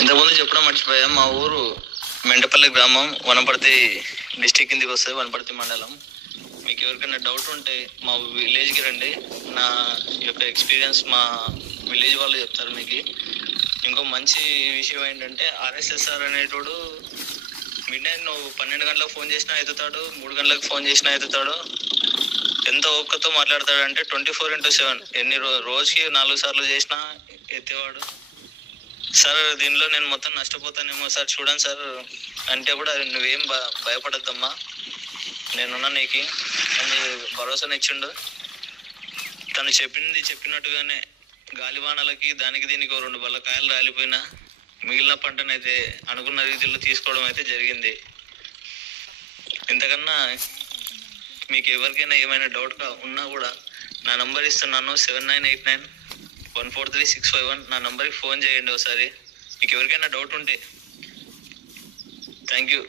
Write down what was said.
ఇంతకుముందు చెప్పడం మర్చిపోయా, మా ఊరు మెంటపల్లి గ్రామం, వనపర్తి డిస్టిక్ కిందికి వస్తుంది, వనపర్తి మండలం. మీకు ఎవరికైనా డౌట్ ఉంటే మా విలేజ్కి రండి, నా యొక్క ఎక్స్పీరియన్స్ మా విలేజ్ వాళ్ళు చెప్తారు మీకు. ఇంకో మంచి విషయం ఏంటంటే, ఆర్ఎస్ఎస్ఆర్ అనేటోడు మిడ్ నైట్ నువ్వు 12 గంటలకు ఫోన్ చేసినా ఎత్తుతాడు, 3 గంటలకు ఫోన్ చేసినా ఎత్తుతాడు. ఎంత ఓపికతో మాట్లాడతాడు అంటే 24/7, ఎన్ని రోజుకి 4 సార్లు చేసినా ఎత్తేవాడు. సార్ దీనిలో నేను మొత్తం నష్టపోతానేమో సార్, చూడండి సార్ అంటే కూడా నువ్వేం భయపడద్దమ్మా, నేనున్నా నీకు అని భరోసానిచ్చిండు. తను చెప్పినట్టుగానే గాలివానలకి దానికి దీనికి 2 బల్ల కాయలు రాలిపోయినా మిగిలిన పంటనైతే అనుకున్న రీతిలో తీసుకోవడం అయితే జరిగింది. ఇంతకన్నా మీకు ఎవరికైనా ఏమైనా డౌట్గా ఉన్నా కూడా నా నంబర్ ఇస్తున్నాను, 7989143651. నా నంబర్కి ఫోన్ చేయండి ఒకసారి, మీకు ఎవరికైనా డౌట్ ఉంటే. Thank you.